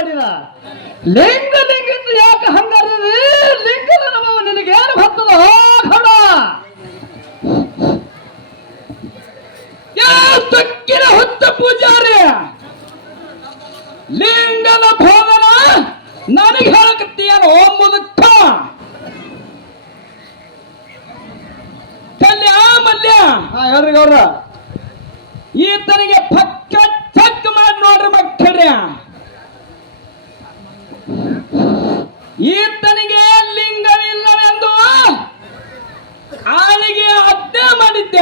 ಮಾಡಿದ ಲಿಂಗ ಲಿಂಗ ಯಾಕೆ ಹಂಗಾರಿ ಲಿಂಗದ ನಮವ ನಿನಗೇನು ಬರ್ತದ ಖಡ ತಕ್ಕಿನ ಹೊತ್ತ ಪೂಜಾರಿ ಲಿಂಗದ ಭೋಗನ ನನಗೆ ಹೇಳಕತ್ತೀಯನು ಮುದುಕ ಕಲ್ಯ ಮಲ್ಯ ಹೇಳ್ರಿ ಗೌಡ್ರ ಈತನಿಗೆ ಪಕ್ಕ ಚಕ್ ಮಾಡಿ ನೋಡ್ರಿ ಮಕ್ಕಳ್ರಿ ಈತನಿಗೆ ಲಿಂಗವಿಲ್ಲವೆಂದು ಆಳಿಗೆ ಅಡ್ಡೆ ಮಾಡಿದ್ದ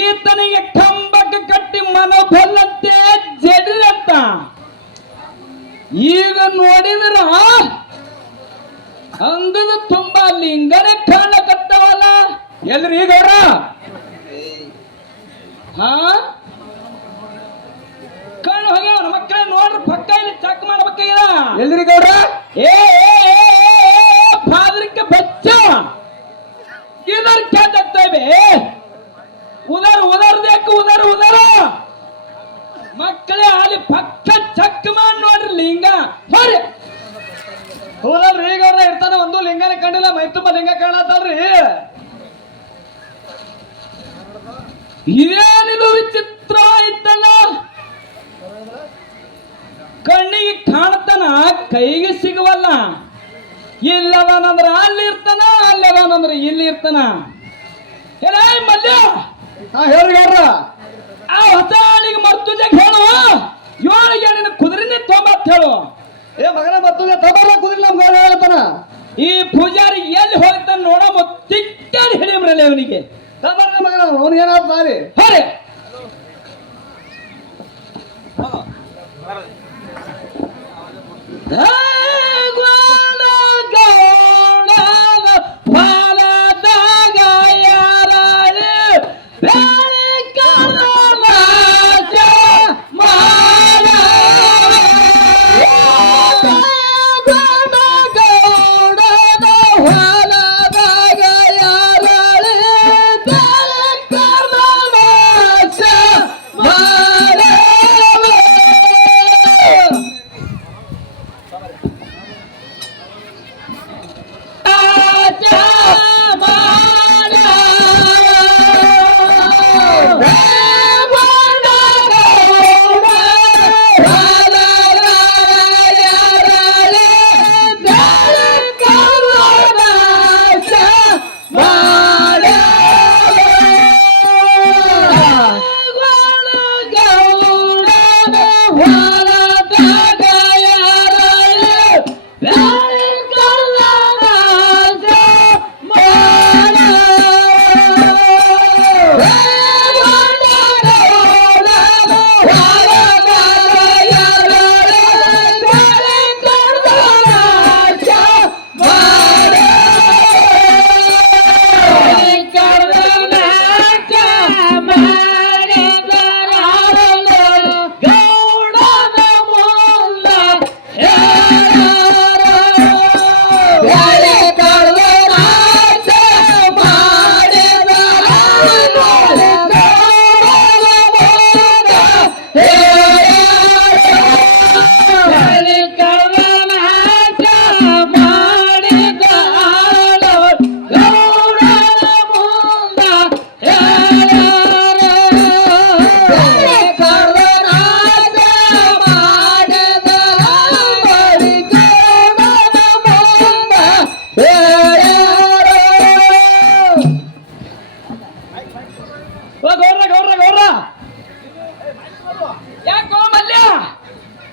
ಈತನಿಗೆ ಕಂಬಕ್ಕೆ ಕಟ್ಟಿ ಮನೋಬಲ್ಲಂತೆ ಜಡಿರಂತ ಈಗ ನೋಡಿದ್ರ ಅಂಗದ ತುಂಬಾ ಲಿಂಗನೇ ಕಾಣಕತ್ತವಲ್ಲ ಎಲ್ರಿ ಈಗ ಹಾ ಕಣ್ಣು ಹೋಗ್ಯಾವ ಮಕ್ಕಳ ನೋಡ್ರಿ ಪಕ್ಕ ಇಲ್ಲಿ ಚೆಕ್ ಮಾಡ್ಬೇಕಾಗ್ಯದ ಎಲ್ರಿ ಗೌಡ್ರ ಏ ಫಾದರ್ಕ್ಕೆ ಬಚ್ಚ ಇದರ್ क्या देखते बे उधर उधर देख उधर उधर ಮಕ್ಕಳೇ ಅಲ್ಲಿ ಪಕ್ಕ ಚೆಕ್ ಮಾಡಿ ನೋಡ್ರಿ ಲಿಂಗ ಹೊರೆ ಹೌದಲ್ರಿ ಈಗ ಅವ್ರ ಇರ್ತಾನೆ ಒಂದು ಲಿಂಗನ ಕಂಡಿಲ್ಲ ಮೈ ತುಂಬ ಲಿಂಗ ಕಾಣತ್ತಲ್ರಿ ಏನಿದು ವಿಚಿತ್ರ ಇತ್ತಲ್ಲ ಕಣ್ಣಿಗೆ ಕಾಣ್ತಾನ ಕೈಗೆ ಸಿಗುವಲ್ಲ ಇಲ್ಲವನಂದ್ರ ಅಲ್ಲಿ ಇರ್ತಾನ ಅಲ್ಲವನಂದ್ರ ಇಲ್ಲಿ ಇರ್ತಾನ ಏ ಮಲ್ಯ ಹೇಳ್ರಿ ಗೌಡ್ರ ಆ ಹೊಸ ಆಳಿಗೆ ಮರ್ತುಜಾಗ ಹೇಳು 7 ಏನಿನ ಕುದುರೆನೇ ತೊಂಬತ್ ಹೇಳು ಏ ಮಗನ ಮತ್ತೊಂದು ತಬರ್ಲ ಕುದಿರಿ ನಮ್ ಗೌಡ್ರ ಹೇಳ್ತಾನ ಈ ಪೂಜಾರಿ ಎಲ್ಲಿ ಹೋಗ್ತಾನ ನೋಡ ತಿಕ್ಕಾಡಿ ಹೇಳಿಮ್ರಲ್ಲ ಅವನಿಗೆ ತಬರ್ಲ ಮಗನ ಅವ್ನಿಗೇನಾದ್ ಬಾರಿ ಹೊರೆ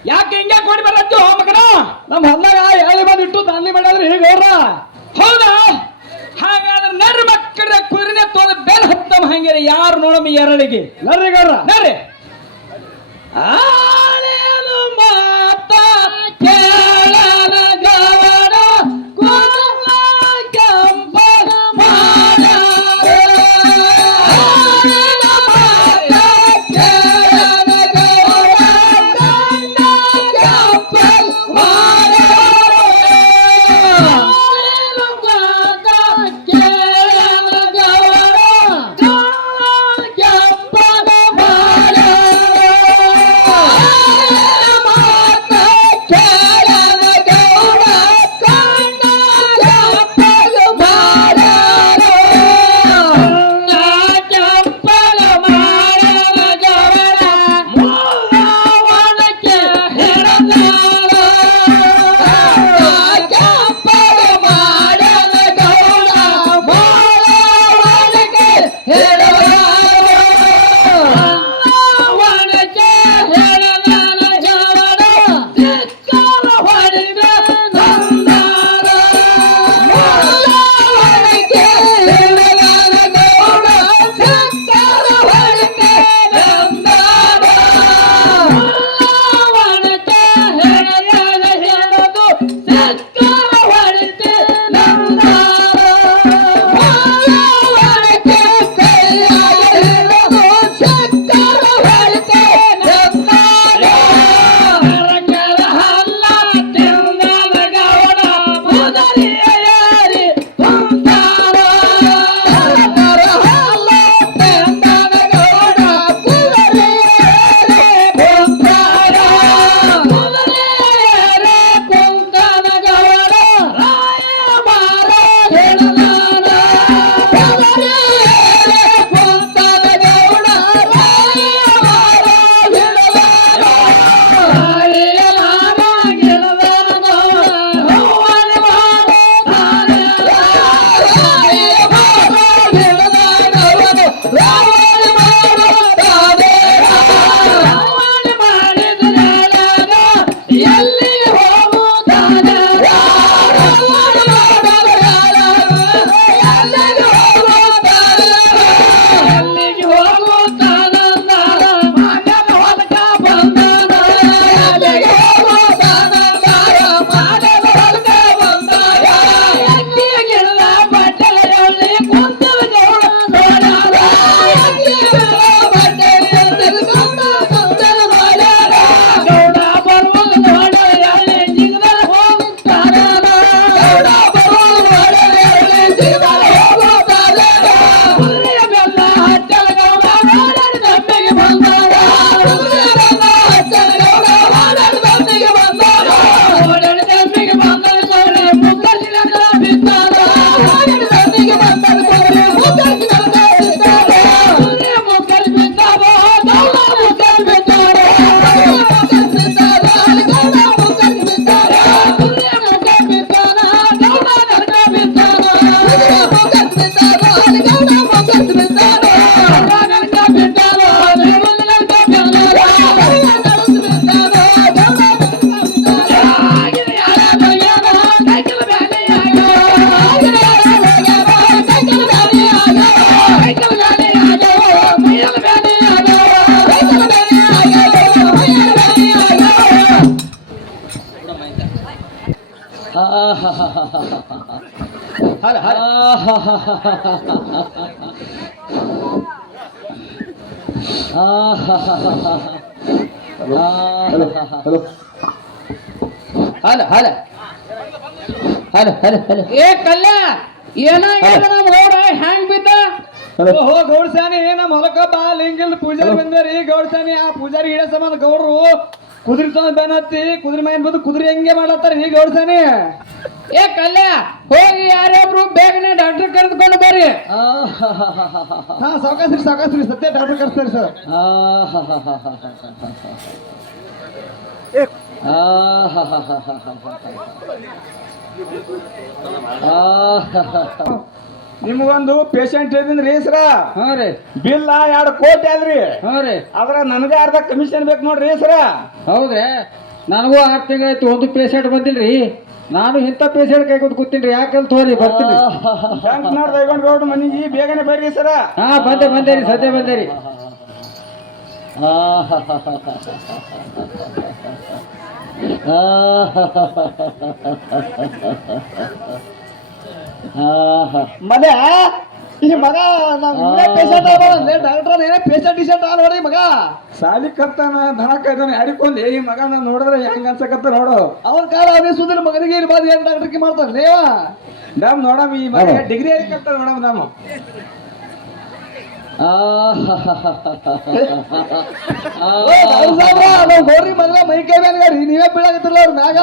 ಯಾಕೆ ಹಿಂಗೆ ಕೊಡಿ ಬರತ್ತು ಮಗನ ನಮ್ ಹೊಲ್ದಾಗ ಹೇಳಿ ಬಂದಿಟ್ಟು ದಾಂಧಲಿ ಮಾಡ್ಯಾದ್ರಿ ಈಗ ಅವ್ರ ಹೌದಾ ಹಾಗಾದ್ರೆ ನಡ್ರಿ ಮಕ್ಕಳ ಕುರಿನೇ ತೋದ ಬೆಲ್ ಹತ್ತಮ ಹಂಗೆ ಯಾರು ನೋಡಮ್ಮ ಎರಳಿಗೆ ನಡ್ರಿ ಗೌಡ್ರ ನಡ್ರಿ ಆಳೇನು ಮಾತ ಕೇಳನ ಗವನ ಕೋಲ ಕೆಂಪನ ಮಾಡ ಆಳೇನು ಮಾತ ಕೇಳನ ಗವನ ಕೆಂಪನ ಮಾಡ ಆಳೇನು ಮಾತ ಕೇಳನ ಗವನ ಕೆಂಪನ ಮಾಡ ಹಲ ಹಲ ಹಲ ಹಲ ಹಲ ಹಲ ಹಲ ಏ ಕಲ್ಯ ಏನಾಗ್ಯದ ನಮ್ ಗೌಡ ಹ್ಯಾಂಗ್ ಬಿದ್ದ ಓಹೋ ಗೌಡ್ಸಾನಿ ನಮ್ಮ ಹೊಲಕ್ಕ ಬಾ ಲಿಂಗಿಲ್ ಪೂಜಾರಿ ಬಂದಾರಿ ಗೌಡ್ಸಾನಿ ಆ ಪೂಜಾರಿ ಹಿಡ ಸಂಬಂಧ ಗೌಡ್ರು ಕುದುರೆ ತಗೊಂಡ್ ಬೆನ್ ಹತ್ತಿ ಕುದುರೆ ಮೈನ್ ಬಂದು ಕುದುರೆ ಹೆಂಗೆ ಮಾಡತ್ತಾರ ಈ ಗೌಡ್ಸಾನಿ ಏ ಕಲ್ಯ ಹೋಗಿ ಯಾರೊಬ್ರು ಬೇಗನೆ ಡಾಕ್ಟರ್ ಕರೆದುಕೊಂಡು ಬರ್ರಿ ಹಾ ಸಾವಕಾಶ್ರೀ ಸತ್ಯ ಡಾಕ್ಟರ್ ಕರ್ಸ್ತಾರೆ ಸರ್ ನಿಮ್ಗೊಂದು ಪೇಷಂಟ್ ಇದ್ರಿ ಸರ ಹಾ ರೀ ಬಿಲ್ 2 ಕೋಟಿ ಆದ್ರಿ ಹಾ ರೀ ಅದ್ರ ನನಗೆ ಅರ್ಧ ಕಮಿಷನ್ ಬೇಕು ನೋಡ್ರಿ ಸರ ಹೌದ್ರಿ ನನಗೂ 6 ತಿಂಗಳಾಯ್ತು ಒಂದು ಪೇಷಂಟ್ ಬಂದಿಲ್ರಿ ನಾನು ಇಂಥ ಪೇಷಂಟ್ ಕೈ ಕೂತೀನಿ ಯಾಕಂತ ತೋರಿ ಬರ್ತೀನಿ ಬ್ಯಾಂಕ್ ನೋಡ್ದ ಐಗೊಂಡ್ ಗೌಡ್ ಮನಿಗೆ ಬೇಗನೆ ಬರ್ರಿ ಸರ ಹಾ ಬಂದೇರಿ ಸದ್ಯ ಬಂದೇರಿ ಮಗ ಈ ಮಗ ಪೇಷಂಟ್ ಡಾಕ್ಟರ್ ಏನೇ ಪೇಷಂಟ್ ಡಿಸೆಂಟ್ ಆ ನೋಡ್ರಿ ಮಗ ಸಾಲಿ ಕತ್ತಾನ ದನ ಕಾಯ್ದಾನ ಯಾರಿಕೊಂದ್ ಈ ಮಗ ನಾನು ನೋಡಿದ್ರೆ ಹೆಂಗ ಅನ್ಸಕತ್ತ ನೋಡು ಅವನ ಕಾಲ ಅವನೇ ಸುದ್ದಿನ ಮಗನಿಗೆ ಇರ್ಬಾರ್ದು ಏನ್ ಡಾಕ್ಟರ್ಗೆ ಮಾಡ್ತಾನೆ ಲೇವ ನಮ್ ನೋಡಮ್ ಈ ಮಗ ಡಿಗ್ರಿ ಕಟ್ತಾನ ನೋಡಮ್ ನಾವು ಗೌಡ್ರಿ ಮದ್ಲ ಮೈ ಕೈ ಬ್ಯಾನ್ಗಾರಿ ನೀವೇ ಬೀಳಾಗತ್ತಿರಲ್ಲ ಅವ್ರ ಮ್ಯಾಗ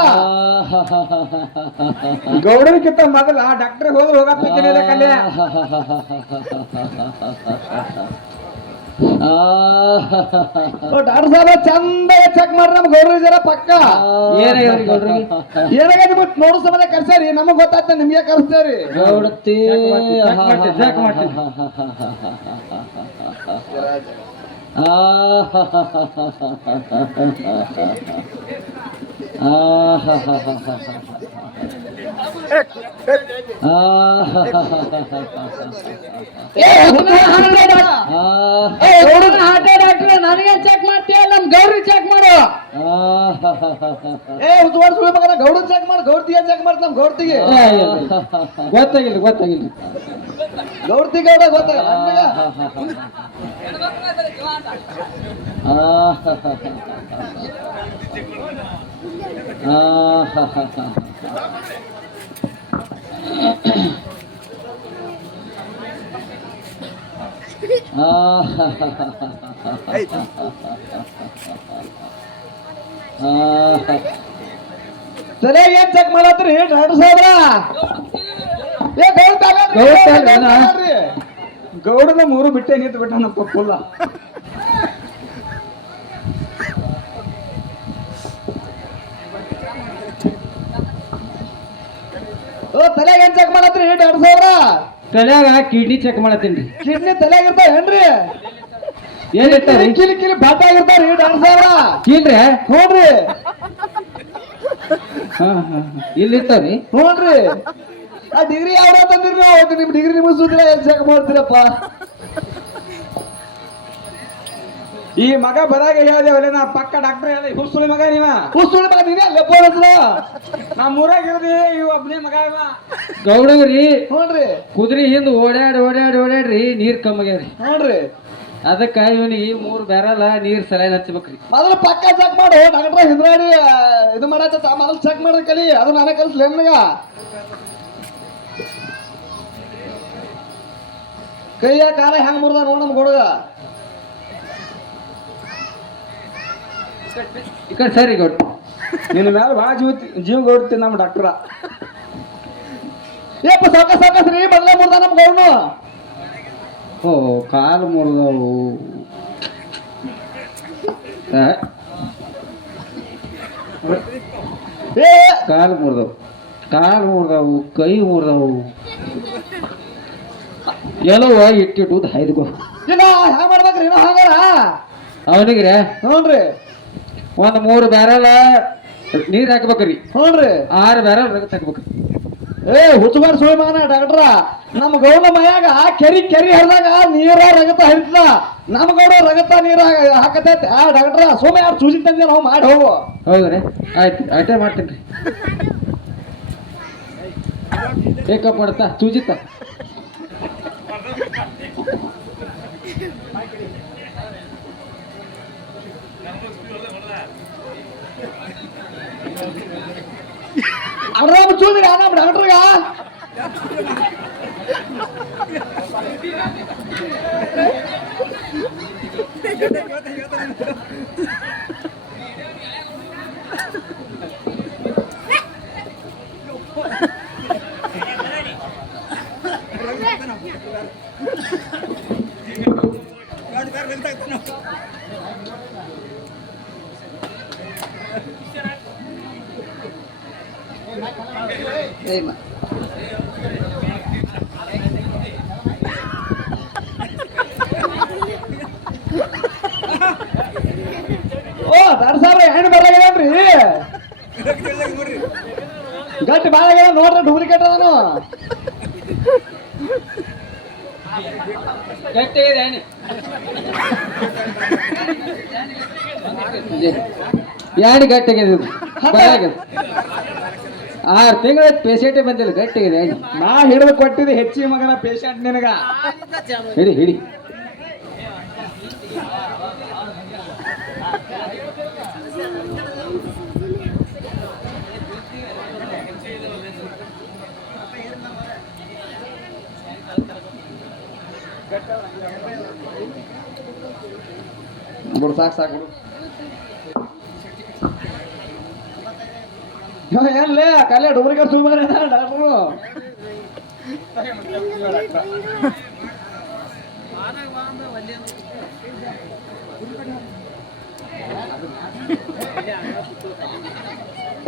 ಗೌಡರಿಗಿಂತ ಮೊದಲ ಡಾಕ್ಟರ್ ಹೋದ್ರೆ ಹೋಗಪ್ಪಿದ್ದೀನಿ ಕಲ್ಯ ಡಾಕ್ಟರ್ ಸಾಹೇಬ ಚಂದ ಚೆಕ್ ಮಾಡ್ರಿ ನಮ್ ಗೌಡ್ರಿ ಜರ ಪಕ್ಕ ಏನಾಗೈತಿ ಬಿಟ್ಟು ನೋಡೋ ಸಂಬಂಧ ಕರ್ಸ್ಯಾರಿ ನಮಗ್ ಗೊತ್ತಾಗ್ತ ನಿಮ್ಗೆ ಕರ್ಸ್ತೇವ್ರಿ ಗೌಡತಿ ನನಗೆ ಚೆಕ್ ಮಾಡ್ತೀಯ ನಮ್ ಗೌರಿ ಚೆಕ್ ಮಾಡು ಗೌಡ ಚೆಕ್ ಮಾಡಿ ಗೌಡ್ತಿಗೆ ಚೆಕ್ ಮಾಡಿ ನಮ್ ಗೌಡ್ತಿಗೆ ಗೊತ್ತಾಗಿಲ್ಲ ಗೌಡ್ತಿ ಗೌಡ ಗೊತ್ತಾಗ ಸರಿ ಏನ್ ಚೆಕ್ ಮಾಡತ್ರಿ ಡಾಕ್ಟರ್ ಸಾಹೇಬ್ರ ಗೌಡನ 3 ಬಿಟ್ಟೆ ನಿಂತು ಬಿಟ್ಟನಪ್ಪ ಫುಲ್ಲ ತಲೆಯಾಗ ಏನ್ ಚೆಕ್ ಮಾಡತ್ರಿ ಡಾಕ್ಟರ್ ಸಾಹೇಬ್ರ ತಲೆಯಾಗ ಕಿಡ್ನಿ ಚೆಕ್ ಮಾಡತ್ತೀನಿ ಕಿಡ್ನಿ ತಲೆಯಾಗ ಇರ್ತಾವ ಏನ್ರಿ ಏನಿರ್ತಾವ್ರಿ ಕಿಲಿ ಬಾಟ ಆಗಿರ್ತಾವ್ರಿ ಡಾಕ್ಟರ್ ಸಾಹೇಬ್ರ ಕೀಲ್ರಿ ನೋಡ್ರಿ ಇಲ್ಲಿ ಇರ್ತಾವ್ರಿ ನೋಡ್ರಿ ಆ ಡಿಗ್ರಿ ಯಾವ ತಂದಿರಿ ನೀವು ನಿಮ್ ಡಿಗ್ರಿ ನಿಮಗೆ ಸೂತ್ರ ಏನ್ ಚೆಕ್ ಮಾಡ್ತೀರಪ್ಪ ಈ ಮಗ ಬರಾಗ ಹೇಳ್ದೇವಲ್ಲ ನಾ ಪಕ್ಕ ಡಾಕ್ಟರ್ ಹೇಳಿ ಹುಸುಳಿ ಮಗ ಹುಸುಳಿ ಮಗ ನೀವೇ ಅಲ್ಲೇ ಬೋಳಿಸ್ಲ ನಾ ಮೂರಾಗ ಇರ್ದಿ ಇವ್ ಒಬ್ಬನೇ ಮಗ ಇವ ಗೌಡವ್ರಿ ನೋಡ್ರಿ ಕುದುರೆ ಹಿಂದ್ ಓಡಾಡ್ರಿ ನೀರ್ ಕಮ್ಮಾಗ್ಯಾವ್ರಿ ನೋಡ್ರಿ ಅದಕ್ಕ ಇವನಿಗೆ 3 ಬ್ಯಾರಲ್ ನೀರ್ ಸಲೈನ್ ಹಚ್ಬೇಕ್ರಿ ಮೊದಲು ಪಕ್ಕ ಚೆಕ್ ಮಾಡು ಡಾಕ್ಟರ್ ಹಿಂದ್ರಾಡಿ ಇದು ಮಾಡತ್ತ ಮೊದಲು ಚೆಕ್ ಮಾಡೋದ್ ಕಲಿ ಅದು ನಾನೇ ಕಲಿಸ್ಲಿ ನನಗ ಕೈಯ ಕಾಲ ಹೆಂಗ್ ಮುರ್ದ ನೋಡ ನಮ್ ಹುಡುಗ ಈ ಕಡೆ ಸರಿ ಗೌಡ ನಿನ್ನ ಮೇಲೆ ಭಾಳ ಜೀವ ಗೌಡ್ತೀನಿ ನಮ್ಮ ಡಾಕ್ಟ್ರ ಏಪ್ಪ ಸಾಕಾಸ್ರಿ ಮೊದಲೇ ಮುರ್ದ ನಮ್ ಗೌಡ್ನು ಓ ಕಾಲು ಮುರಿದವು ಕಾಲು ಮುರಿದವು ಕೈ ಮುರಿದವು ಎಲ್ಲವ ಇಟ್ಟಿಟ್ಟು ಹಾಯ್ದುಕೋ ಇನ್ನ ಹ್ಯಾಂಗ ಮಾಡ್ಬೇಕ್ರಿ ಇನ್ನ ಹಂಗಾರ ಅವನಿಗ್ರೆ ನೋಡ್ರಿ 3 ಬ್ಯಾರಲ್ ನೀರ್ ಹಾಕ್ಬೇಕ್ರಿ 6 ಬ್ಯಾರಲ್ ರಗತ್ ಹಾಕ್ಬೇಕ್ರಿ ಹುಚ್ಚುಬಾರ್ ಸುಳಿ ಮಗನ ಡಾಕ್ಟ್ರ ನಮ್ಮ ಗೌಡ ಮಯಾಗ ಕೆರಿ ಹರಿದಾಗ ನೀರ ರಗತ ಹರಿತದ ನಮ್ಮ ಗೌಡ ರಗತ ನೀರ ಹಾಕತೈತಿ ಆ ಡಾಕ್ಟ್ರ ಸೋಮ ಯಾರು ಸೂಜಿ ತಂದೆ ನಾವು ಮಾಡಿ ಹೋಗು ಹೌದ್ರಿ ಆಯ್ತು ಅಷ್ಟೇ ಮಾಡ್ತೀನಿ ಏಕ ಪಡ್ತಾ ಚೂಜಿತ ಆರಾಮ್ ಚೂದ್ರಿ ಆರಾಮ್ ಡಾಕ್ಟ್ರಿಗ ಓ ದಡ್ ಸಾಬ್ರ ಹೆಣ್ಣು ಬರ್ಲಾಗ್ಯಾನ್ರಿ ಗಟ್ಟಿ ಬಾಳ ನೋಡ್ರಿ ಡೂಪ್ಲಿಕೇಟ್ ಅದನು ಗಟ್ಟಿ ಇದೆ ಎಣ್ಣೆ. ಯಾಣಿ ಗಟ್ಟಿಗೆ 6 ತಿಂಗಳ ಪೇಷಂಟೇ ಬಂದಿಲ್ಲ ಗಟ್ಟಿಗಿದೆ ಎಣ್ಣೆ. ನಾ ಹಿಡಿದು ಕೊಟ್ಟಿದ್ದೆ ಹೆಚ್ಚಿಗೆ ಮಗನ ಪೇಷಂಟ್ ನಿನಗ ಹಿಡಿ ಹಿಡಿ ಬಿಡು ಸಾಕು ಸಾಕು ಏನ್ಲೇ ಕಲೆ ಡೂಪ್ಲಿಕೇಟ್ ಸುಮ್ಮನೆ ಡಾಕ್ಟ್ರು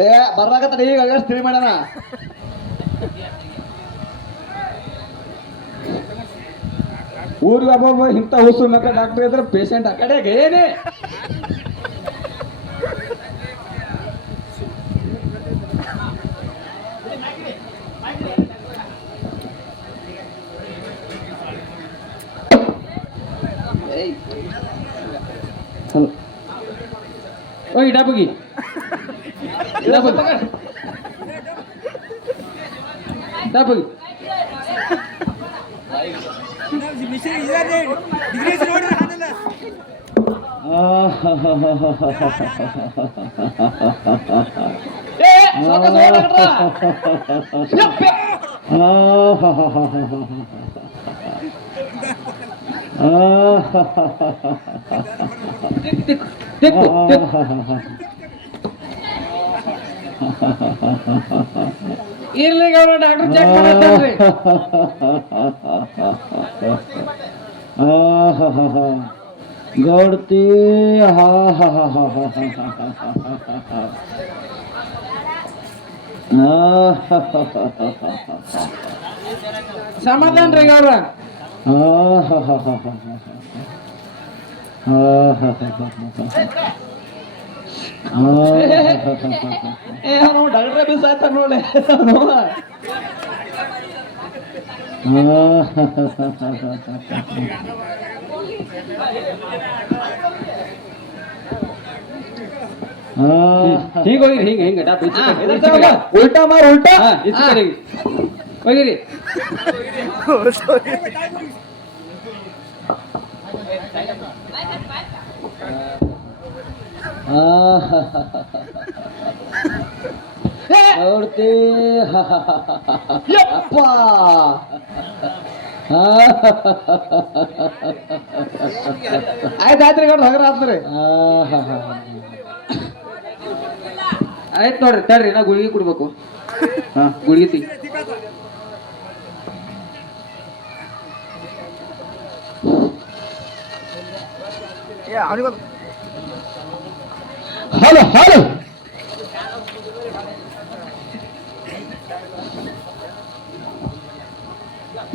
ಏ ಬರ್ಲಾಕತ್ತ ಈಗ ಎಷ್ಟು ತಿಳಿ ಮಾಡ್ಯಾನ ಊರಿಗೆ ಒಬ್ಬೊಬ್ಬ ಇಂಥ ಹುಸು ಮತ್ತೆ ಡಾಕ್ಟರ್ ಇದ್ರೆ ಪೇಷಂಟ್ ಆ ಕಡೆಗೆ ಏನೇ ಓಯ್ ಡಾಬುಗಿ ಡಾಬುಗಿ ಇರ್ಲಿ ಡಾಕ್ಟರ್ ಚೆಕ್ ಮಾಡ್ತಾರೆ ಗೌಡ್ತಿ ಸಮಾಧಾನ ರೀ ಗೌಡ್ರ ಡಾಕ್ಟ್ರೆ ಬಿಸ್ ಆಯ್ತ ನೋಡಿ ಹೀಗೆ ಹೋಗಿರಿ ಹಿಂಗೆ ಹಿಂಗೆ ಉಲ್ಟಾ ಮಾರ್ ಉಲ್ಟಾ ಈಚೆ ಕಡೆಗೆ ಹೋಗಿರಿ ನೋಡ್ತಿ ಯಪ್ಪ ಆಯ್ತಾಯ್ತ್ರಿ ಗೌಡ್ರ ಹಗರ ಆತ್ರಿ ಆಯ್ತು ನೋಡ್ರಿ ತಡ್ರಿ ನಾ ಗುಳಿಗೆ ಕೊಡ್ಬೇಕು ಹಾ ಗುಳಿಗೆ ತಿ ಹಲೋ ಹಲೋ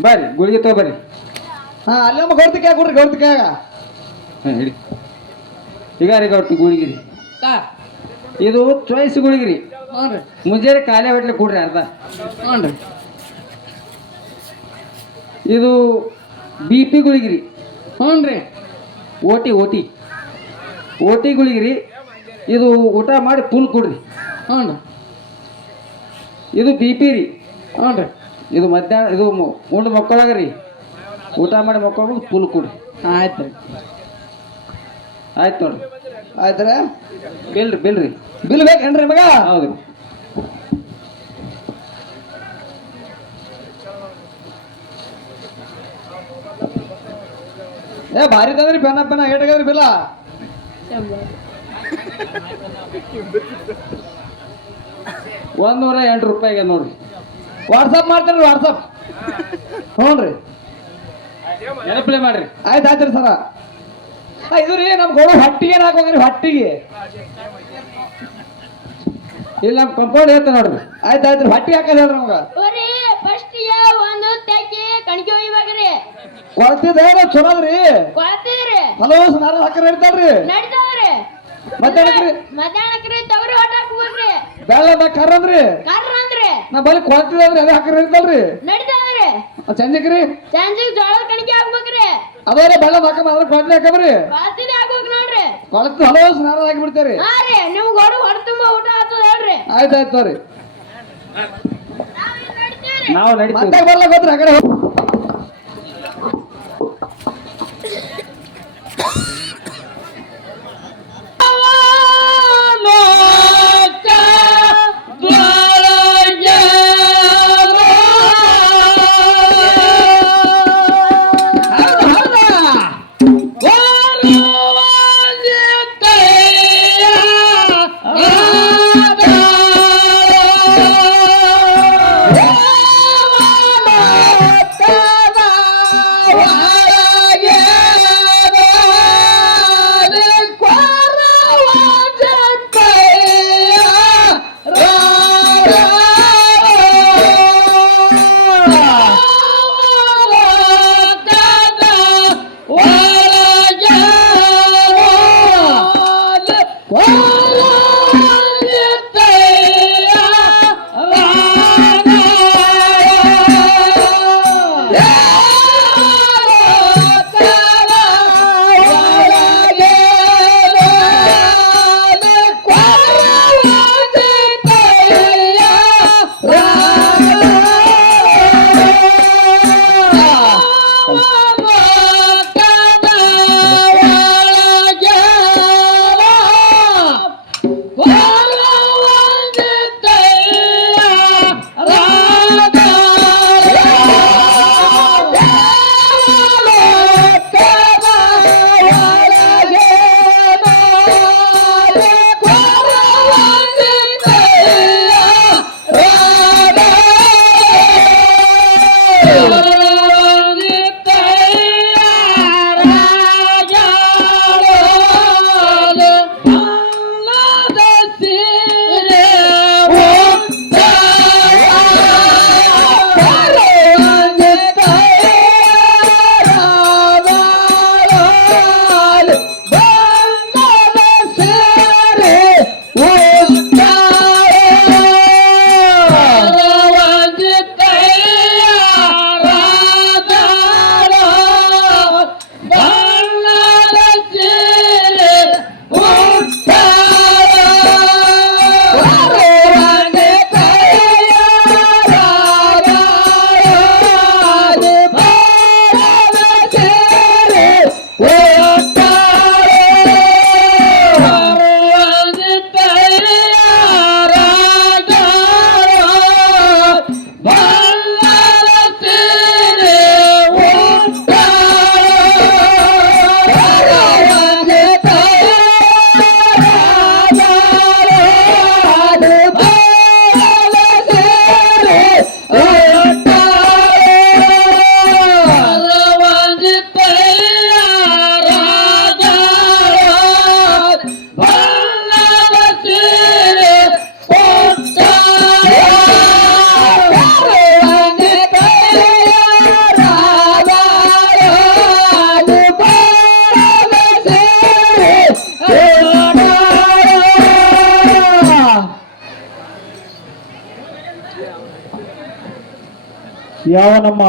ಬರ್ರಿ ಗುಳಿಗೆ ತಗೋ ಬರ್ರಿ ಹಾ ಅಲ್ಲಮ್ಮ ಗೌಡ್ತಿಕ ಕೊಡ್ರಿ ಗೌಡ್ತಿಕಾಗ ಹಾ ಹೇಳಿ ಈಗ ರೀ ಗೌಡ್ತಿ ಗುಳಿಗೆ ರೀ ಇದು ಚಾಯ್ಸ್ ಗುಳಿಗೆ ರೀ ಮುಂಜಾನೆ ಖಾಲಿ ಹೊಟ್ಲೆ ಕೊಡ್ರಿ ಅರ್ಧ ಇದು BP ಗುಳಿಗೆ ರೀ ಹ್ಞೂ ಓಟಿ ಓಟಿ ಓಟಿ ಗುಳಿಗೆ ರೀ ಇದು ಊಟ ಮಾಡಿ ಫುಲ್ ಕೊಡ್ರಿ ಹ್ಞೂ ಇದು BP ರೀ ಹ್ಞೂ ಇದು ಮಧ್ಯಾಹ್ನ ಇದು ಉಂಡು ಮಕ್ಕಳಾಗ್ರಿ ಊಟ ಮಾಡಿ ಮಕ್ಕಳು ಫುಲ್ ಕೊಡಿ. ಆಯ್ತು ಆಯ್ತು ನೋಡ್ರಿ. ಆಯ್ತರ ಬಿಲ್ರಿ ಬಿಲ್ರಿ ಬಿಲ್ ಬೇಕೇನ್ರಿ ಮಗ? ಹೌದ್ರಿ. ಏ ಭಾರಿ ತಂದ್ರಿ ಪೆನ್ನ ಏಟಾಗದ್ರಿ ಬಿಲ್ಲ? 108 ರೂಪಾಯಿಗೆ ನೋಡ್ರಿ. ವಾಟ್ಸಪ್ ಮಾಡ್ತೇನ್ರಿ ವಾಟ್ಸಪ್. ಹ್ಞೂ ರೀ ನೆನಪಲೆ ಮಾಡ್ರಿ. ಆಯ್ತು ಆಯ್ತು ರೀ ಸರ. ಇದು ರೀ ನಮ್ ಗೋಡು ಹೊಟ್ಟಿಗೆ ಏನು ಹಾಕೋದ್ರಿ ಹೊಟ್ಟಿಗೆ? ಇಲ್ಲಿ ನಮ್ಮ ಕಂಪೌಂಡ್ ಹೇಳ್ತ ನೋಡ್ರಿ. ಆಯ್ತು ಆಯ್ತು ರೀ ಹೊಟ್ಟಿಗೆ ಹಾಕೋದು ಹೇಳ್ರಿ ನಮ್ಗೆ. ಫಸ್ಟ್ ಒಂದು ತೆಕ್ಕಿ ಕಣಕಿ ಒಯ್ಬೇಕ್ರಿ. ಕೊಳ್ತಿದ್ದೆ ಚಲೋ ಅದ್ರಿ. ಕೊಳ್ತಿದ್ರಿ ಹಲೋ ನಾರ ಹಾಕರ್ ನಡೀತಾವ್ರಿ. ನಡಿತಾವ್ರಿ. ಮಧ್ಯಾಹ್ನಕ್ರಿ ತೊಗರಿ ಹೊಟ್ಟ ಹಾಕ್ಬೇಕ್ರಿ. ಬೆಲ್ಲ ಕರ್ರಂದ್ರಿ ಕರ್ರ ಅಂದ್ರಿ ನಾ ಬಲ್ಲಿ ಕೊಳ್ತಿದ್ರಿ ಅದೇ ಹಾಕರ್ ನಡೀತಾವ್ರಿ. ನಡಿತಾವ್ರಿ. ಚಂಜಿಗ್ರಿ ಸಂಜಿಗ್ ಜೋಳದ ಕಣಕಿ ಹಾಕ್ಬೇಕ್ರಿ. ಅದೇ ಬೆಲ್ಲ ಹಾಕಮ್ಮ ಅದ್ರ ಕೊಳ್ತಿ ಹಾಕಬ್ರಿ. ಕೊಳ್ತಿದ್ದೆ ಹಾಕ್ಬೇಕ್ ನೋಡ್ರಿ. ಕೊಳ್ತು ಹಲೋ ನಾರ ಹಾಕಿ ಬಿಡ್ತೇರಿ. ಹಾ ರೀ ನಿಮ್ ಗೋಡು ಹೊರ ತುಂಬಾ ಊಟ ಆಗ್ತದ ಹೇಳ್ರಿ. ಆಯ್ತು ಆಯ್ತು ತೋರಿ. ನಾವು ಮತ್ತೆ ನಡೀತೀವಿ. ಬರ್ಲಕ್ ಹೋದ್ರಿ ಆ ಕಡೆ ಯಾವ ನಮ್ಮ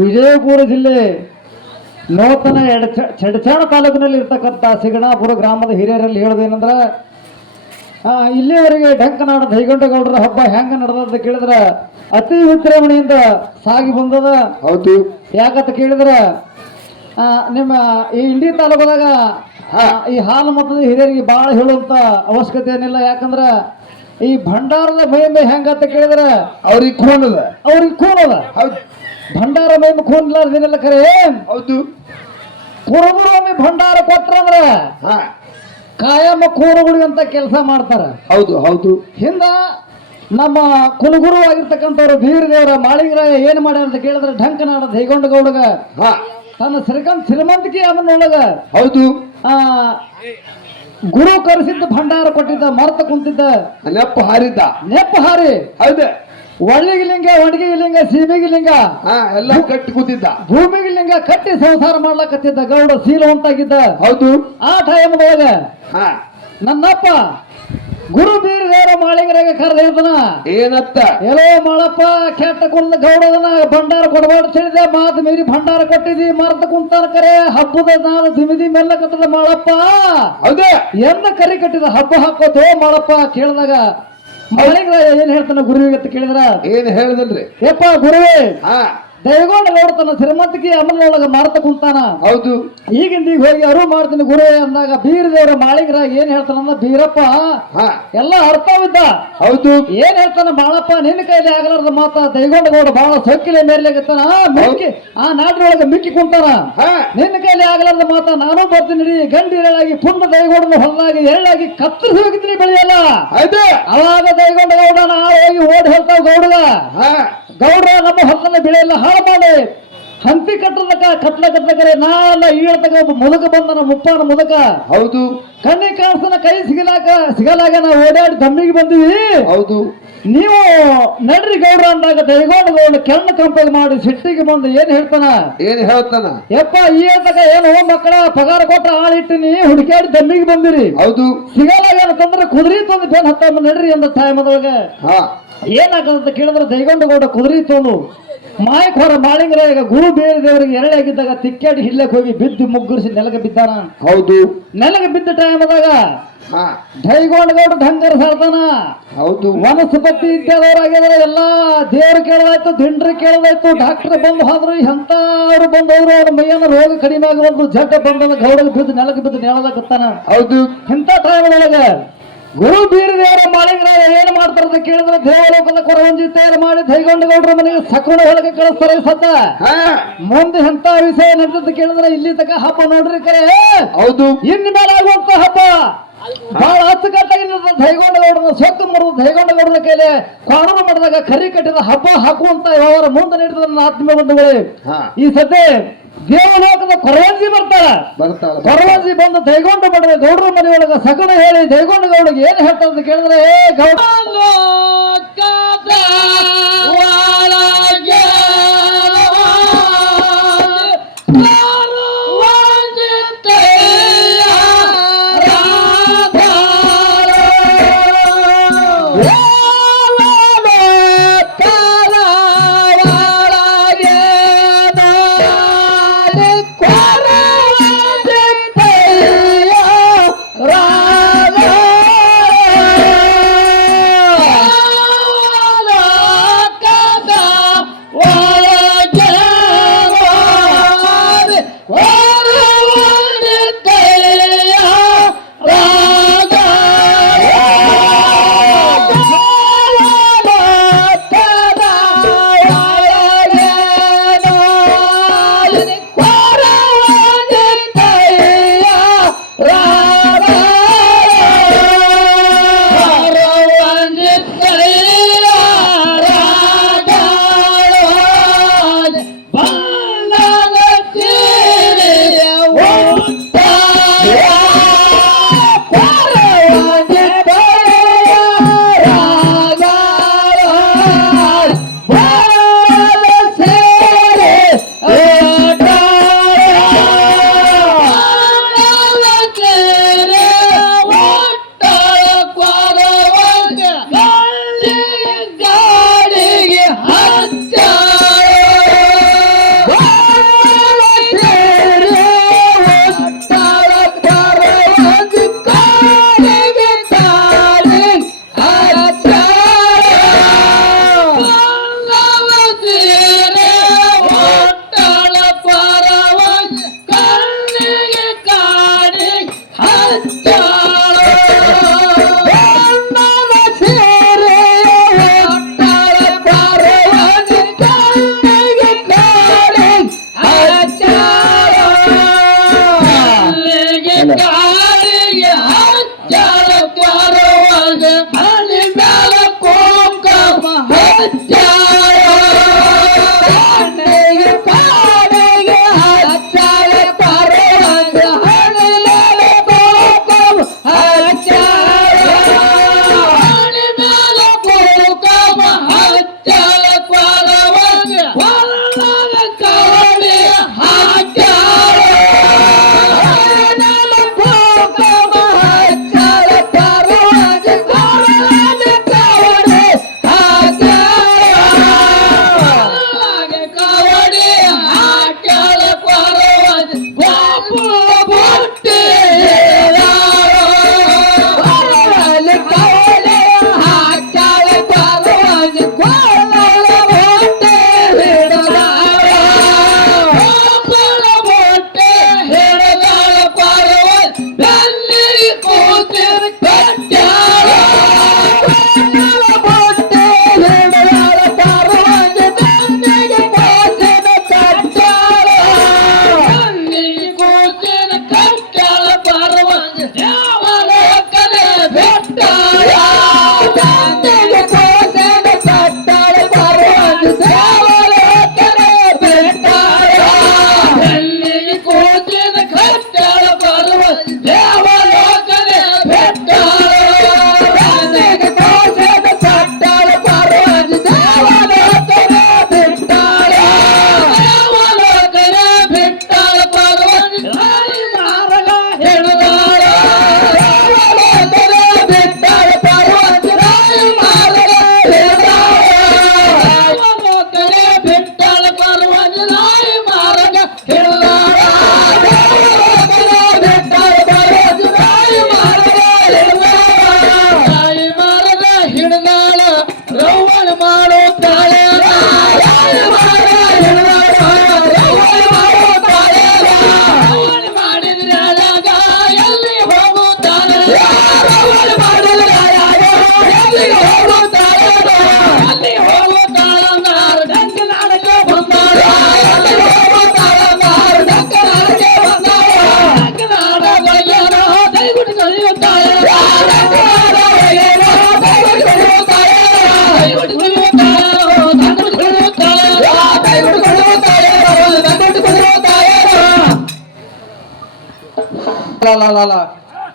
ವಿಜಯಪುರ ಜಿಲ್ಲೆ ನೂತನ ಚಡಚಾಣ ತಾಲೂಕಿನಲ್ಲಿ ಇರ್ತಕ್ಕಂಥ ಸಿಗಣಾಪುರ ಗ್ರಾಮದ ಹಿರಿಯರಲ್ಲಿ ಹೇಳೋದೇನಂದ್ರೆ ಇಲ್ಲಿಯವರೆಗೆ ಢಂಕನಾಡ ದೈಗೊಂಡಗೌಡರ ಹಬ್ಬ ಹೆಂಗ ನಡೆದಂತ ಕೇಳಿದ್ರ ಅತಿ ವಿಜೃಂಭಣೆಯಿಂದ ಸಾಗಿ ಬಂದದ. ಹೌದು. ಯಾಕಂತ ಕೇಳಿದ್ರ ನಿಮ್ಮ ಈ ಇಂಡಿ ತಾಲೂಕದಾಗ ಈ ಹಾಲು ಮತದ ಹಿರಿಯರಿಗೆ ಬಹಳ ಹೇಳುವಂತ ಅವಶ್ಯಕತೆ ಏನಿಲ್ಲ. ಯಾಕಂದ್ರ ಈ ಭಂಡಾರದ ಮಹಿಮೆ ಹೆಂಗಂತ ಕೇಳಿದ್ರ ಅವ್ರಿಗೆ ಖೂನ್ ಅದ. ಹೌದು. ಭಂಡಾರ ಮಹಿಮೆ ಖೂನ್ ಇಲ್ಲಾರ್ದೇನಿಲ್ಲ ಖರೆ. ಹೌದು. ಕುರುಬರು ಭಂಡಾರ ಕೊಟ್ರಂದ್ರ ಕಾಯಮ್ಮ ಕೂರುಗಳಿಗಂತ ಕೆಲಸ ಮಾಡ್ತಾರ. ಹೌದು. ಹಿಂದ ನಮ್ಮ ಕುಲಗುರು ಆಗಿರ್ತಕ್ಕಂಥವ್ರು ಬೀರದೇವರ ಮಾಳಿಂಗರಾಯ ಏನ್ ಮಾಡ್ಯಾರ ಅಂತ ಕೇಳಿದ್ರೆ ಢಂಕನಾಡ ದೈಗೊಂಡಗೌಡಗ ತನ್ನ ಶ್ರೀಮಂತಿಕೆ ಅವನೊಳಗ ಹೌದು ಗುರು ಕರೆಸಿದ್ದ ಭಂಡಾರ ಕೊಟ್ಟಿದ್ದ ಮರ್ತ ಕುಂತಿದ್ದ ನೆಪ್ಪ ಹಾರಿ ಹೌದ. ಒಳ್ಳಿಗೆ ಲಿಂಗ ಒಣಗಿಗೆ ಲಿಂಗ ಸೀಮೆಗೆ ಲಿಂಗ ಎಲ್ಲ ಕಟ್ಟಿ ಕೂತಿದ್ದ. ಭೂಮಿಗೆ ಲಿಂಗ ಕಟ್ಟಿ ಸಂಸಾರ ಮಾಡ್ಲಕತ್ತಿದ್ದ ಗೌಡ ಶೀಲವಂತಾಗಿದ್ದ. ಹೌದು. ಆ ಟೈಮ್ದೊಳಗ ನನ್ನಪ್ಪ ಗುರು ಬೀರದೇವರ ಮಾಳಿಗರಾಗ ಕರೆದ ಹೇಳ್ತಾನ ಏನತ್ತ ಎಲ್ಲೋ ಮಾಡಪ್ಪ ಕೆಟ್ಟ ಕುಡಿದ ಗೌಡದನ ಭಂಡಾರ ಕೊಡಬಾರ್ದು ಹೇಳಿದೆ. ಮಾತು ಮೀರಿ ಭಂಡಾರ ಕೊಟ್ಟಿದಿ ಮರ್ತ ಕುಂತಾನ ಕರೆ ಹಬ್ಬದ ನಾನು ದಿಮಿದಿ ಮೆಲ್ಲ ಕಟ್ಟದ ಮಾಡಪ್ಪ ಹೌದಾ ಎಂದ ಕರಿ ಕಟ್ಟಿದ ಹಬ್ಬ ಹಾಕೋತೋ ಮಾಡಪ್ಪ ಕೇಳಿದಾಗ ಮಾಳಿಗರಾಯ ಏನ್ ಹೇಳ್ತಾನ ಗುರುವಿಗೆ ಅಂತ ಕೇಳಿದ್ರ ಏನ್ ಹೇಳಿದ್ರಿ? ಯಪ್ಪ ಗುರುವೇ ದೈಗೊಂಡ ನೋಡ್ತಾನ ಶ್ರೀಮಂತಿಕೆ ಅಮಲೊಳಗ ಮಾರ್ತ ಕುಂತಾನ. ಹೌದು. ಈಗಿಂದ ಈಗ ಹೋಗಿ ಅರು ಮಾಡ್ತೀನಿ ಗುರು ಅಂದಾಗ ಬೀರದೇವರ ಮಾಳಿಗರಾಗ ಏನ್ ಹೇಳ್ತಾನ ಬೀರಪ್ಪ ಎಲ್ಲ ಅರ್ಥವಿದ್ದ. ಹೌದು. ಏನ್ ಹೇಳ್ತಾನ ಬಾಳಪ್ಪ ನಿನ್ನ ಕೈಲಿ ಆಗಲಾರ್ದ ಮಾತ ದೈಗೊಂಡ ಗೌಡ ಬಹಳ ಸೊಕ್ಕಿಲೆ ಮೇರ್ಲಿಗತ್ತಾನ ಮಿಕ್ಕಿ ಆ ನಾಡಿನೊಳಗ ಮಿಕ್ಕಿ ಕುಂತಾನ. ನಿನ್ನ ಕೈಲಿ ಆಗಲಾರ್ದ ಮಾತ ನಾನು ಬರ್ತೀನಿ ಗಂಡಿರಳಾಗಿ ಪುಂಡ ದೈಗೊಂಡನ ಹೊಲದಾಗಿ ಎಳ್ಳಾಗಿ ಕತ್ತರಿಸಿ ಹೋಗಿದ್ದೀನಿ ಬೆಳೆಯಲ್ಲ. ಅವಾಗ ದೈಗೊಂಡ ಗೌಡ ನಾಳೆ ಹೋಗಿ ಓಡಿ ಹೇಳ್ತಾವ ಗೌಡಗ ಗೌಡ್ರ ನಮ್ಮ ಹೊಲದ ಬೆಳೆಯಲ್ಲ ಹಾಳು ಮಾಡಿ ಹಂತಿ ಕಟ್ಲಕರೆ ನಾಲ್ಲ ಈಳ್ತಕ ಒಬ್ಬ ಮುದುಕ ಬಂದನ ಮುಪ್ಪಾನ ಮುದುಕ. ಹೌದು. ಕಣ್ಣಿ ಕಾಣಿಸ್ತನ ಕೈ ಸಿಗಲಾಗ ನಾವು ಓಡಾಡಿ ದಮ್ಮಿಗೆ ಬಂದಿವಿ. ಹೌದು. ನೀವು ನಡ್ರಿ ಗೌಡ್ರ ಅಂದಾಗ ದೈಗೊಂಡ ಗೌಡ ಕೆಣ್ಣ ಕಂಪಗೆ ಮಾಡಿ ಸಿಟ್ಟಿಗೆ ಬಂದು ಏನ್ ಹೇಳ್ತಾನ ಯಪ್ಪ ಈ ಹೇಳ್ತಕ ಏನು ಮಕ್ಕಳ ಪಗಾರ ಕೊಟ್ಟ ಆಳಿಟ್ಟಿನಿ ಹುಡುಕಾಡಿ ದಮ್ಮಿಗೆ ಬಂದಿರಿ. ಹೌದು. ಸಿಗಲಾಗ ತಂದ್ರೆ ಕುದುರೆ ತಂದು ಬೆನ್ ಹತ್ತ ನಡ್ರಿ ಅಂದ ಟೈಮದೊಳಗ ಏನಾಗದಂತ ಕೇಳಿದ್ರೆ ದೈಗೊಂಡ ಗೌಡ ಕುದುರೆ ತೊಂದು ಮಾಯಕ್ ಹೊರ ಮಾಳಿಂಗರಾಗ ಗುರು ಬೇರೆ ದೇವರಿಗೆ ಎರಡಾಗಿದ್ದಾಗ ತಿಕ್ಕಾಡಿ ಹಿಲ್ಲಕ್ ಹೋಗಿ ಬಿದ್ದು ಮುಗ್ಗುರಿಸಿ ನೆಲಗ ಬಿದ್ದಾನ. ಹೌದು. ನೆಲಗ ಬಿದ್ದ ಟೈಮದಾಗ ದೈಗೊಂಡ ಗೌಡ ಢಂಗರ ಸಾಡ್ತಾನ. ಹೌದು. ವನಸ್ಪತಿ ಇತ್ಯಾದವರಾಗಿದ್ರೆ ಎಲ್ಲಾ ದೇವ್ರು ಕೇಳದಾಯ್ತು ದಿಂಡ್ರಿ ಕೇಳದಾಯ್ತು ಡಾಕ್ಟರ್ ಬಂದು ಹೋದ್ರು ಎಂತವ್ರು ಬಂದು ಹೋದ್ರು ಅವ್ರ ಮೈಯನ್ನ ರೋಗ ಕಡಿಮೆ ಆಗಿ ಒಂದು ಜಡ್ಡ ಬಂದ ಗೌಡಗೆ ಬಿದ್ದು ನೆಲಗ ಬಿದ್ದು ನೆಲದಾಗತ್ತಾನ. ಹೌದು. ಇಂಥ ಟೈಮ್ದೊಳಗ ಗುರು ಬೀರದೇವರ ಮಾಳಿಂಗರಾಯ ಏನ್ ಮಾಡ್ತಾರಂತ ಕೇಳಿದ್ರೆ ದೇವಲೋಕದ ಕೊರವಂಜಿ ತಯಾರು ಮಾಡಿ ದೈಗೊಂಡ ಗೌಡ್ರ ಮನೆಗೆ ಸಕುಣ ಹೊಳಗೆ ಕಳಿಸ್ತಾರೆ. ಸದ್ದ ಮುಂದೆ ಎಂತ ವಿಷಯ ನಡೆದ ಕೇಳಿದ್ರೆ ಇಲ್ಲಿ ತಕ ಹಬ್ಬ ನೋಡ್ರಿ ಕರೆ. ಹೌದು. ಇನ್ ಮೇಲೆ ಆಗುವಂತ ಹಬ್ಬ ಬಹಳ ಅಚ್ಚುಕಟ್ಟಾಗಿ ದೈಗೊಂಡ ಗೌಡರ ಸೊಕ್ಕು ಮುರಿದು ದೈಗೊಂಡ ಗೌಡರ ಕೈಲಿ ಕಾನೂನು ಮಾಡಿದಾಗ ಕರಿ ಕಟ್ಟಿದ ಹಬ್ಬ ಹಾಕುವಂತ ವ್ಯವಹಾರ ಮುಂದೆ ನೀಡಿದ ನನ್ನ ಆತ್ಮೀಯ ಬಂಧುಗಳೇ. ಈ ಸದ್ಯ ದೇವಲೋಕದ ಕೊರವಂಜಿ ಬರ್ತಾಳ. ಕೊರವಂಜಿ ಬಂದು ದೈಗೊಂಡ ಮಾಡಿದ್ರೆ ಗೌಡ್ರ ಮನೆಯೊಳಗ ಸಕಣ ಹೇಳಿ ದೈಗೊಂಡ ಗೌಡಿಗೆ ಏನ್ ಹೇಳ್ತಾರೆ ಅಂತ ಕೇಳಿದ್ರೆ ಗೌಡ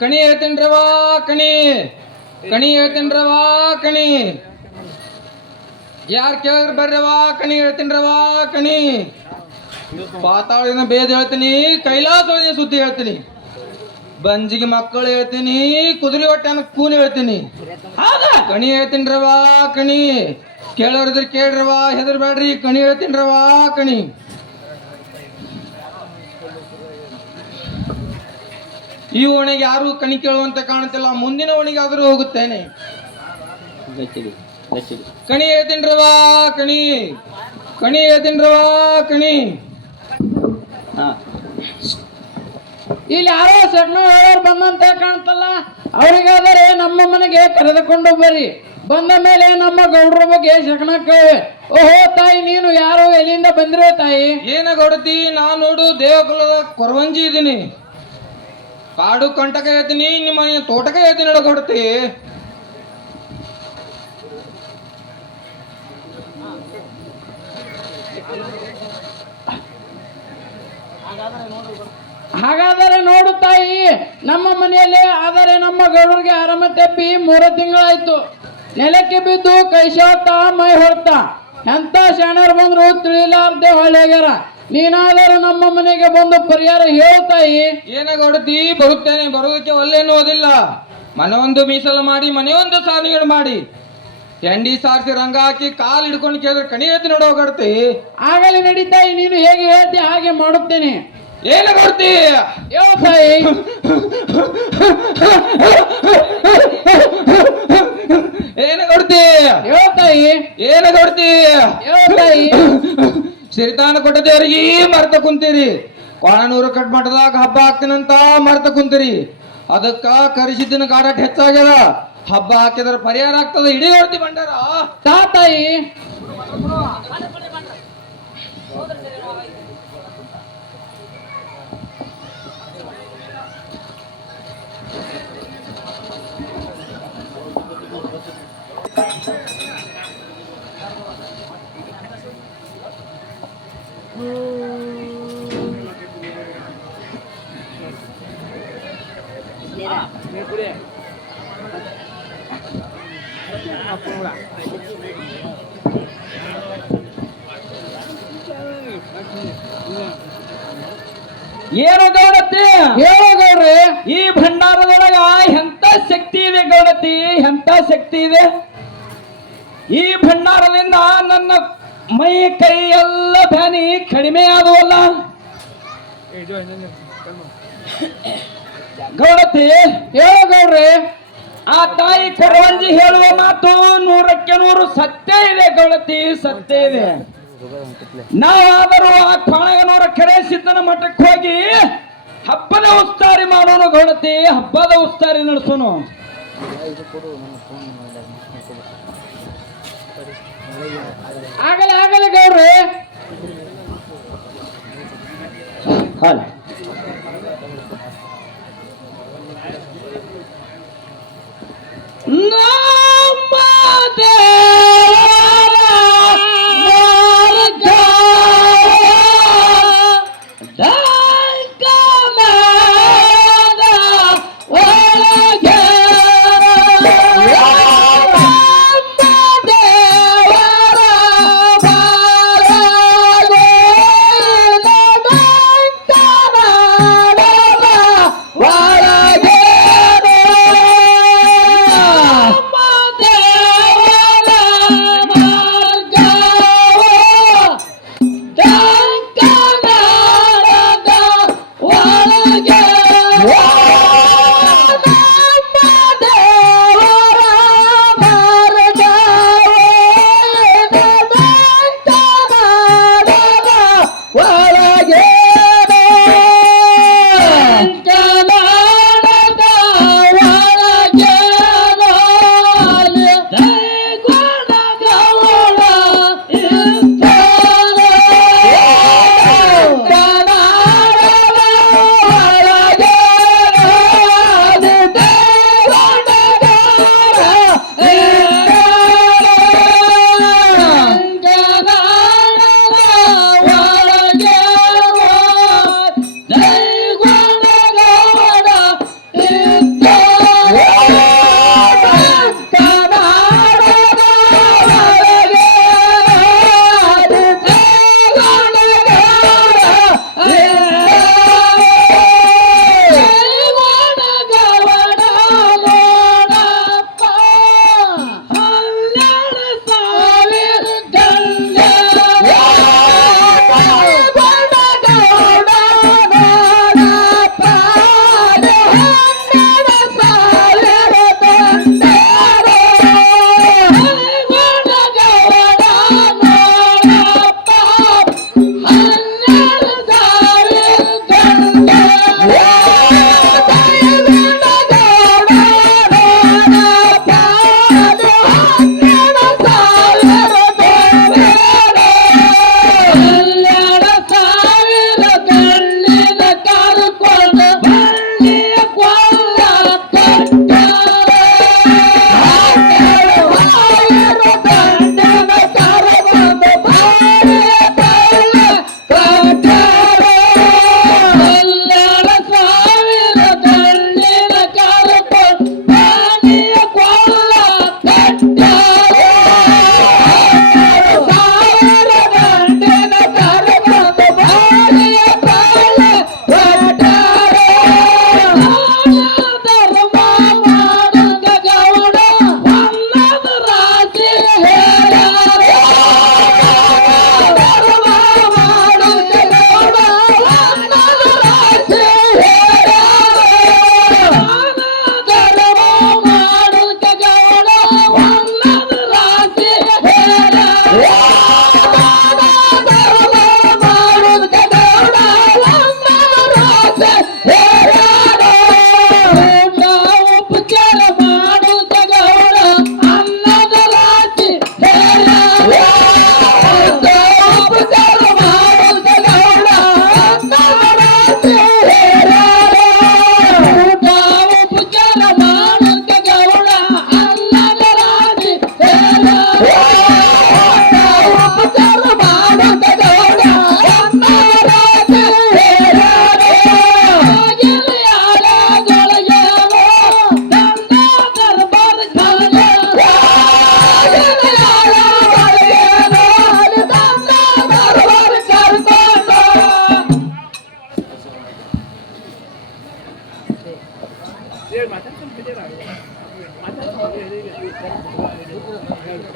ಕಣಿ ಹೇಳ್ತೇನ್ರವಾ ಕಣಿ ಕಣಿ ಹೇಳ್ತೇನ್ರವಾ ಕಣಿ ಯಾರ್ ಕೇಳಿದ್ರ ಬರ್ರವಾ ಕಣಿ ಹೇಳ್ತೇನ್ರವಾ ಕಣಿ ಪಾತಾಳಿನ ಬೇದ ಹೇಳ್ತೀನಿ ಕೈಲಾಸ ಸುದ್ದಿ ಹೇಳ್ತೀನಿ ಬಂಜಿಗೆ ಮಕ್ಕಳು ಹೇಳ್ತೀನಿ ಕುದುರೆ ಹೊಟ್ಟೆ ಕೂನಿ ಹೇಳ್ತೀನಿ ಕಣಿ ಹೇಳ್ತೀನ್ರವಾ ಕಣಿ ಕೇಳೋರಿದ್ರ ಕೇಳ್ರವಾ ಹೆದರ್ಬೇಡ್ರಿ ಕಣಿ ಹೇಳ್ತೀನ್ರವಾ ಕಣಿ ಈ ಓಣಿಗೆ ಯಾರು ಕಣಿ ಕೇಳುವಂತೆ ಕಾಣುತ್ತಿಲ್ಲ ಮುಂದಿನ ಓಣಿಗೆ ಆದರೂ ಹೋಗುತ್ತೇನೆ ಕಣಿ ಹೇಳ್ತೀನ್ರವಾ ಕಣಿ ಕಣಿ ಹೇಳ್ತೀನ್ರವಾ ಕಣಿ ಇಲ್ಲಿ ಯಾರೋ ಸಣ್ಣ ಹೇಳೋರು ಬಂದಂತೆ ಕಾಣ್ತಲ್ಲ, ಅವರಿಗಾದರೆ ನಮ್ಮ ಮನೆಗೆ ಕರೆದುಕೊಂಡು ಬರ್ರಿ. ಬಂದ ಮೇಲೆ ನಮ್ಮ ಗೌಡ್ರ ಬಗ್ಗೆ ಶಕನ ಕೇಳಿ. ಓಹೋ ತಾಯಿ, ನೀನು ಯಾರು, ಎಲ್ಲಿಂದ ಬಂದಿರೋ ತಾಯಿ? ಏನ ಗೌಡತಿ, ನಾನು ನೋಡು ದೇವಕುಲದ ಕೊರವಂಜಿ ಇದ್ದೀನಿ. ಕಾಡು ಕಂಟಕ ಹೇಳ್ತೀನಿ, ನಿಮ್ಮ ತೋಟಕ ಹೇಳ್ತೀನಿ ನೋಡ ಗೌಡತಿ. ಹಾಗಾದರೆ ನೋಡು ತಾಯಿ, ನಮ್ಮ ಮನೆಯಲ್ಲಿ ಆದರೆ ನಮ್ಮ ಗೌಡರಿಗೆ ಆರಾಮ ತೆಪ್ಪಿ 3 ತಿಂಗಳಾಯ್ತು. ನೆಲಕ್ಕೆ ಬಿದ್ದು ಕೈ ಶಾತ ಮೈ ಹೊಡ್ತ. ಎಂತ ಶಾಣರು ಬಂದ್ರು ತಿಳಿಲಾರ್ದೆ ಹೊಳ್ಳ್ಯಾಗ್ಯಾರ. ನೀನಾದರೂ ನಮ್ಮ ಮನೆಗೆ ಬಂದು ಪರಿಹಾರ ಹೇಳ್ತಾಯಿ. ಏನ ಗೌಡತಿ, ಬರುತ್ತೇನೆ, ಬರುವುದಕ್ಕೆ ಒಲ್ಲೇನು ಓದಿಲ್ಲ. ಮನೆ ಒಂದು ಮೀಸಲು ಮಾಡಿ, ಮನೆ ಒಂದು ಸಾಲಿಗಳು ಮಾಡಿ, ಎಂಡಿ ಸಾರಿಸಿ ರಂಗ ಹಾಕಿ ಕಾಲು ಹಿಡ್ಕೊಂಡು ಕೇಳಿದ್ರೆ ಕಣಿ ಹೇಳ್ತಿ ನೋಡೋ ಗೌಡತಿ. ಆಗಲೇ ನಡೀತಾಯಿ, ನೀನು ಹೇಗೆ ಹೇಳ್ತಿ ಹಾಗೆ ಮಾಡುತ್ತೇನೆ. ಏನ ಗೌಡತಿ ಹೇಳ್ತಾಯಿ. ಏನ ಗೌಡತಿ ಹೇಳ್ತಾಯಿ. ಏನ ಗೌಡತಿ ಹೇಳ್ತಾಯಿ. ಸಿರಿತಾನ ಕೊಟ್ಟ ದೇವರಿಗೆ ಮರ್ತ ಕುಂತೀರಿ. ಕೊಳನೂರು ಕಟ್ ಮಠದಾಗ ಹಬ್ಬ ಆಗ್ತೀನಂತ ಮರ್ತ ಕುಂತೀರಿ. ಅದಕ್ಕ ಕರಿಸಿದ್ದನ ಕಾಡಾಟ ಹೆಚ್ಚಾಗ್ಯದ. ಹಬ್ಬ ಹಾಕಿದ್ರ ಪರಿಹಾರ ಆಗ್ತದ. ಇಡೀ ಹೊಡ್ತಿ ಬಂಡಾರ. ತಾಯಿ ಏನು ಗೌಡತಿ? ಹೇಳೋ ಗೌಡ್ರಿ. ಈ ಭಂಡಾರದೊಳಗ ಎಂತ ಶಕ್ತಿ ಇದೆ ಗೌಡತಿ, ಎಂತ ಶಕ್ತಿ ಇದೆ. ಈ ಭಂಡಾರದಿಂದ ನನ್ನ ಮೈ ಕೈ ಎಲ್ಲ ಬ್ಯಾನಿ ಕಡಿಮೆ ಆದವಲ್ಲ ಗೌಡತಿ. ಹೇಳೋ ಗೌಡ್ರಿ. ಆ ತಾಯಿ ಕರವಂಜಿ ಹೇಳುವ ಮಾತು 100ಕ್ಕೆ 100 ಸತ್ಯ ಇದೆ ಗೌಡತಿ, ಸತ್ಯ ಇದೆ. ನಾವಾದರೂ ಆ ಕಾಣಗನವರ ಕೆರೆ ಸಿದ್ದನ ಮಠಕ್ಕೆ ಹೋಗಿ ಹಬ್ಬದ ಉಸ್ತಾರಿ ಮಾಡೋನು ಗೌಡತಿ, ಹಬ್ಬದ ಉಸ್ತಾರಿ ನಡೆಸೋನು. ಆಗಲ್ಲ ಆಗಲ್ಲ ಗೌಡ್ರಿ. ಹಾಲ ನಮ್ಮ ದೇವರ ಮಾರ್ಗ ದಂಕಮದ ಒಳಗೆ ನಮ್ಮ ದೇವರ ಬಾಳಗೆ ದಂಕಮದ ಒಳಗೆ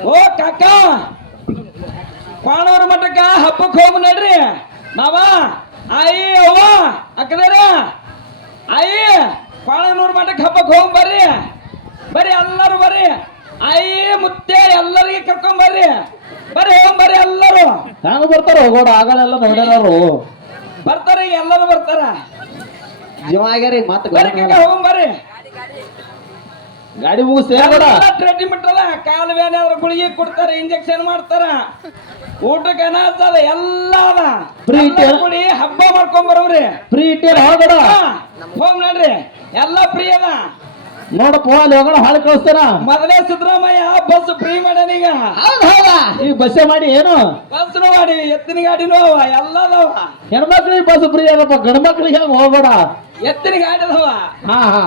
ಓ ಕಾಕ ಕ್ವಾಣೂರ್ ಮಠಕ್ಕ ಹಬ್ಬಕ್ಕೆ ಹೋಗು ನಡ್ರಿ ಮಾವ ಆಯಿ ಅವ್ವ ಅಕ್ಕದಾರ ಆಯಿ ಕ್ವಾಣೂರ್ ಮಠಕ್ಕೆ ಹಬ್ಬಕ್ಕೆ ಹೋಗಿ ಬರ್ರಿ ಬರ್ರಿ ಎಲ್ಲರೂ ಬರ್ರಿ ಆಯಿ ಮುತ್ತೆ ಎಲ್ಲರಿಗೆ ಕರ್ಕೊಂಡ್ ಬರ್ರಿ ಬರ್ರಿ ಹೋಗ್ ಬರ್ರಿ ಎಲ್ಲರೂ ಹೆಂಗ ಬರ್ತಾರ ಹೋಗೋಣ ಆಗಲೆಲ್ಲ ನೋಡ್ಯಾರು ಬರ್ತಾರ ಈಗ ಎಲ್ಲರೂ ಬರ್ತಾರ ಜೀವ ಆಗ್ಯಾರ ಈಗ ಮತ್ತೆ ಬರ್ರಿ ಕಾಕ ಹೋಗ್ ಬರ್ರಿ ಗಾಡಿ ಮುಗಿಸ್ ಟ್ರೀಟ್ಮೆಂಟ್ ಅದ ಕಾಲು ಬೇನೆ ಅದ್ರ ಗುಳಿಗೆ ಕೊಡ್ತಾರ ಇಂಜೆಕ್ಷನ್ ಮಾಡ್ತಾರ ಊಟಕ್ಕೆ ಅನಾಥ ಅದ ಎಲ್ಲ ಅದ Free ಎಲ್ಲ ಕುಡಿ ಹಬ್ಬ ಮಾಡ್ಕೊಂಡ್ ಬರೋವ್ರಿ ಫ್ರೀ ಇಟ್ಟೇರ ಹೋಗೋಣ ಹೋಗ್ ನೋಡ್ರಿ ಎಲ್ಲ ಫ್ರೀ ಅದ ನೋಡಪ್ಪ ಅಲ್ಲಿ ಹೋಗೋಣ ಹಾಳು ಕಳಿಸ್ತಾರ ಮೊದಲೇ ಸಿದ್ದರಾಮಯ್ಯ ಬಸ್ ಫ್ರೀ ಮಾಡ್ಯಾನೀಗ ಈಗ ಬಸ್ಸೇ ಮಾಡಿ ಏನು ಬಸ್ನು ಮಾಡಿ ಎತ್ತಿನ ಗಾಡಿನೂ ಅವ ಎಲ್ಲ ಅದಾವ ಹೆಣ್ಮಕ್ಳಿಗೆ ಬಸ್ ಫ್ರೀ ಅದಪ್ಪ ಗಂಡ ಮಕ್ಳಿಗೆ ಹೆಂಗ್ ಹೋಗೋಣ ಎತ್ತಿನ ಗಾಡಿ ಅದಾವ ಹಾ ಹಾ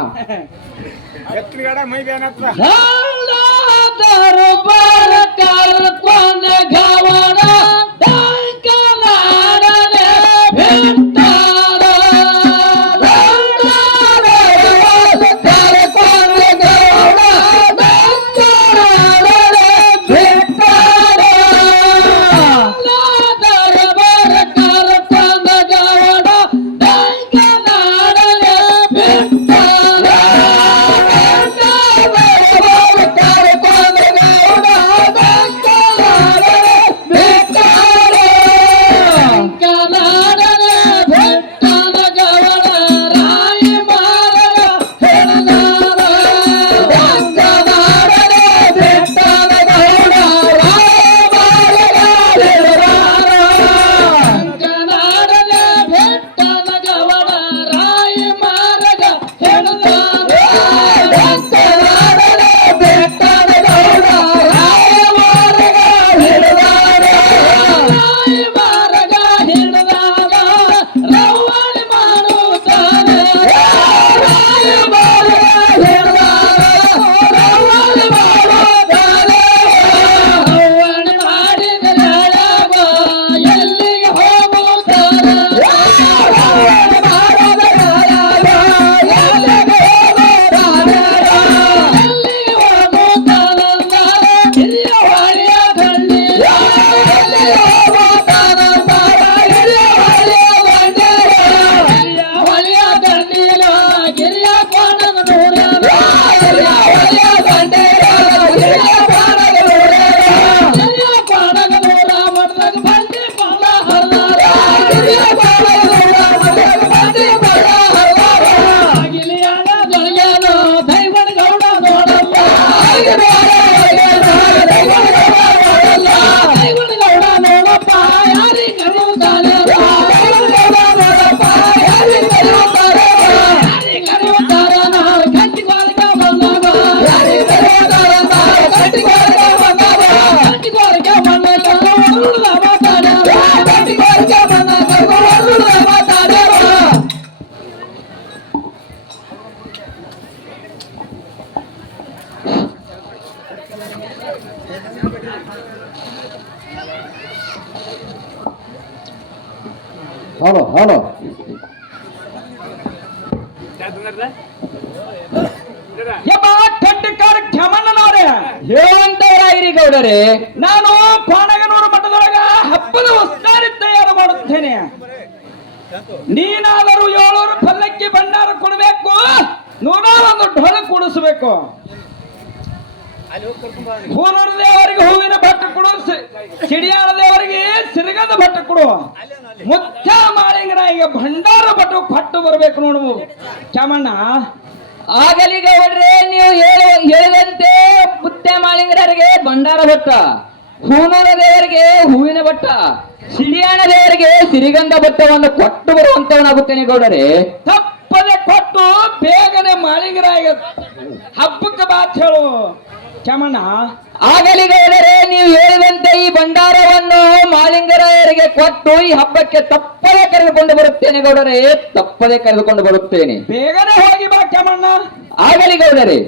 ಹಲೋ ಹಲೋ ಕ್ಷಮಣ್ಣನವ್ರೆ ಹೇಳುವಂತವರಾಗಿರಿ ಗೌಡರೇ, ನಾನು ಪಾಣಗನೂರು ಮಠದೊಳಗ ಹಬ್ಬದ ಉಸ್ತಾರಿ ತಯಾರು ಮಾಡುತ್ತೇನೆ. ನೀನಾದರೂ 700 ಪಲ್ಲಕ್ಕಿ ಭಂಡಾರ ಕೊಡಬೇಕು, 101 ಢೊಳು ಕೂಡಿಸಬೇಕು. ಹೂನೂರ ದೇವರಿಗೆ ಹೂವಿನ ಭಟ್ಟ ಕೊಡು, ಸಿಡಿಯಾಳ ದೇವರಿಗೆ ಸಿರಿಗದ ಭಟ್ಟ ಕೊಡು, ಮುಚ್ಚ ಮಾಳಿಂಗರಾಯಿಗೆ ಭಂಡಾರ ಭಟ್ಟು ಕೊಟ್ಟು ಬರಬೇಕು ನೋಡು ಚಾಮಣ್ಣ. ಆಗಲಿ ಗೌಡ್ರೆ, ನೀವು ಹೇಳಿದಂತೆ ಮುತ್ತೆ ಮಾಳಿಂಗರಿಗೆ ಭಂಡಾರ ಭಟ್ಟ, ಹೂನೂರ ದೇವರಿಗೆ ಹೂವಿನ ಭಟ್ಟ, ಸಿಡಿಯಾಣ ದೇವರಿಗೆ ಸಿರಿಗಂಧ ಭಟ್ಟವನ್ನು ಕೊಟ್ಟು ಬರುವಂತವನಾಗುತ್ತೇನೆ ಗೌಡರೇ. ತಪ್ಪದೆ ಕೊಟ್ಟು ಬೇಗನೆ ಮಾಳಿಂಗರಾಯಿಗೆ ಹಬ್ಬಕ್ಕೆ ಬಾತ್ ಹೇಳು ಚಾಮಣ್ಣ. ಆಗಲಿ ಗೌಡರೇ, ನೀವು ಹೇಳಿದಂತೆ ಈ ಭಂಡಾರವನ್ನು ಮಾಲಿಂಗರಾಯರಿಗೆ ಕೊಟ್ಟು ಈ ಹಬ್ಬಕ್ಕೆ ತಪ್ಪದೆ ಕರೆದುಕೊಂಡು ಬರುತ್ತೇನೆ ಗೌಡರೇ, ತಪ್ಪದೆ ಕರೆದುಕೊಂಡು ಬರುತ್ತೇನೆ. ಬೇಗನೆ ಹೋಗಿ ಬಾ ಚಾಮಣ್ಣ. ಆಗಲಿ ಗೌಡರೇ.